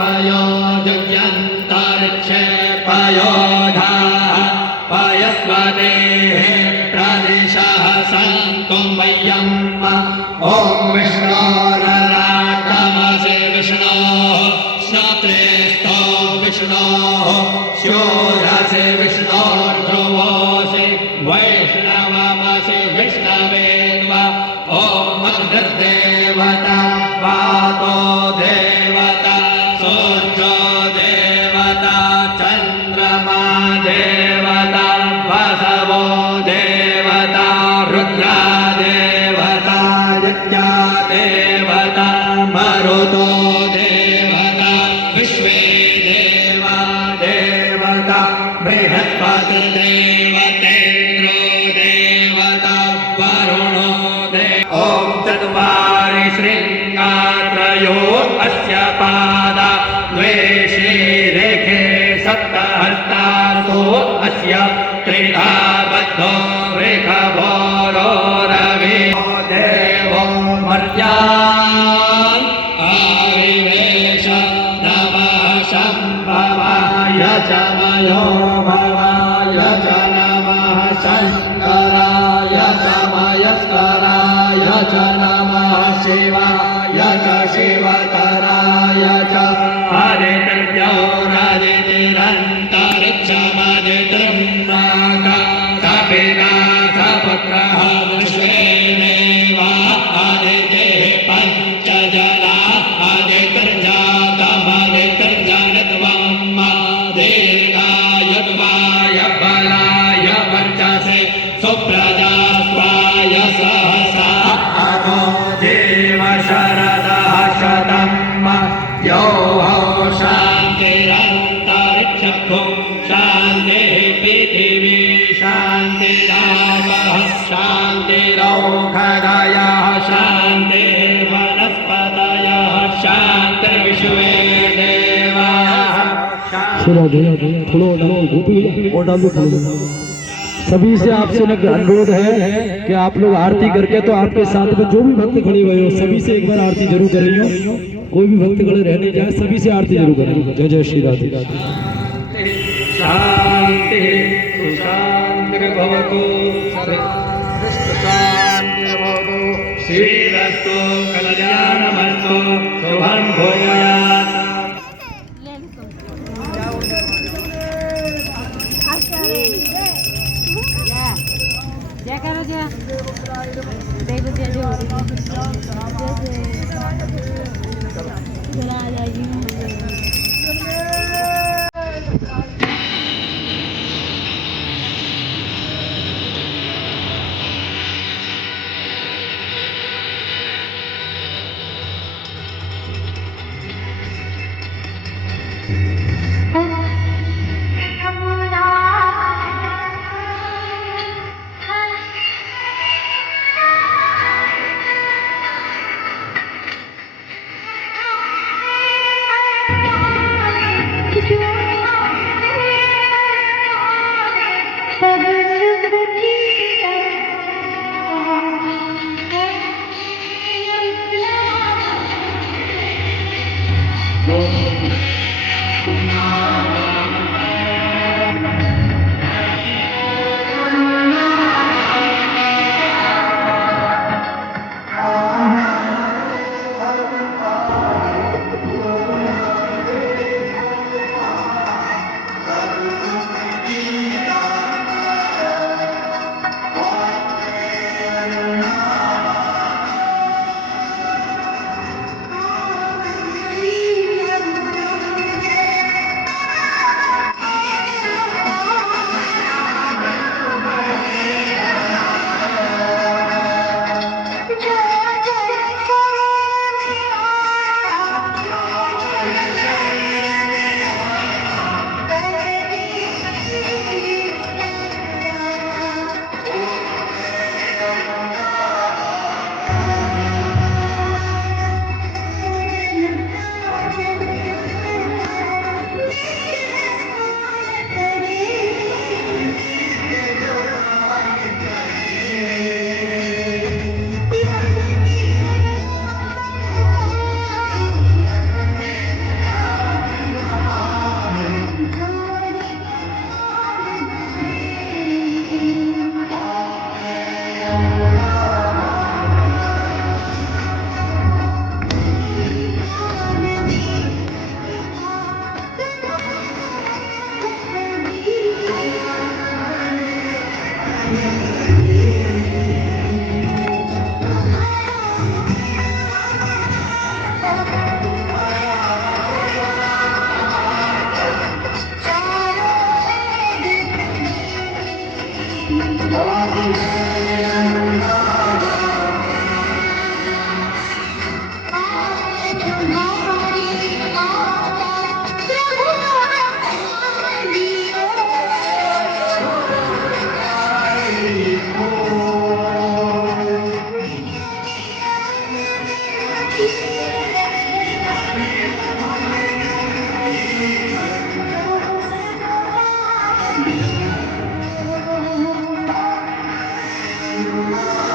पयोजुग्यन्तरिक्षे पयोधाः पयस्वदेः प्रदिशः सन्तु मह्यम् ॐ विष्णोरराटमसि विष्णोः श्रोत्रेस्थो विष्णोः शूरसि विष्णोर्ध्रुवोऽसि वैष्णवमसि विष्णवेन्वा ॐ अग्निर्देवता वातो देवता सूर्यो देवता चन्द्रमा देवता वसवो देवता रुद्रा देवता यज्ञा देवता मरुतो देवता विश्वे देवा देवता बृहस्पतिर्देवतेन्द्रो देवता वरुणो देव ॐ चत्वारि शृङ्गात्रयो अस्य पादा द्वे शीरेखे सप्तहस्तासो अस्य त्रिधा बद्धो वृषभोरो रविो देवो मर्यान् आविवेश नमः शम्भवाय च मयो भवाय च नमः शङ्कराय च मयस्कराय च नमः शिवाय च शिवतराय च हरितर्यो हरितिरन्तरिक्षमदितिर्नागा कपिला सपुत्रः विश्वे देवा हरितिः पञ्चजना हरितिर्जातमदितिर्जनत्वम् दीर्घायुत्वाय बलाय वर्चसे सुप्रजास्वाय सहसा अनो जीव शरदः शतम् यो हौ शान्तिरन्तरिक्षं शान्तिः पृथिवी शान्तिरावः शान्तिरौषधयः शान्तिर्वनस्पतयः शान्तिर्विश्वे देवाः। सभी से आपसे अनुरोध है कि आप लोग आरती करके तो आपके साथ में जो भी भक्त खड़े हुए हो सभी से एक बार आरती जरूर करेंगे। कोई भी भक्त खड़े रहने जाए सभी से आरती जरूर करेंगे। जय जय श्री राधे। शांति सुशांतिर्भवतु श्रीरस्तु कल्याणमस्तु शुभं भूयात्। जय करो जय देव जय जय है